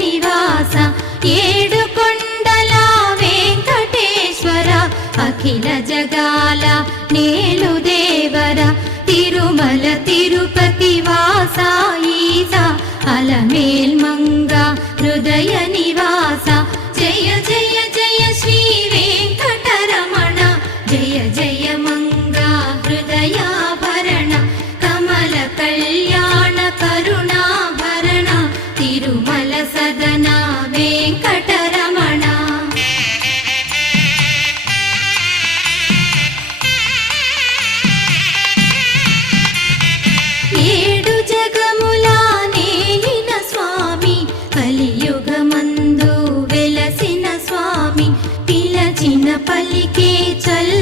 నివాస ఏడు కొండల వెంకటేశ్వర అఖిల జగాల నేలు దేవర తిరుమల తిరుపతి వాస ఈస అలమేల్ మంగ హృదయ నివాస జయ జయ జయ శ్రీ వెంకటరమణ జయ జయ మంగ హృదయాభరణ కమల కళ్యాణ కరుణాభరణ తిరుమల సదన వెంకటరమణ ఏడు జగముల నేలిన స్వామి కలియుగమందు వెలసిన స్వామి పిలచిన పలికే చల్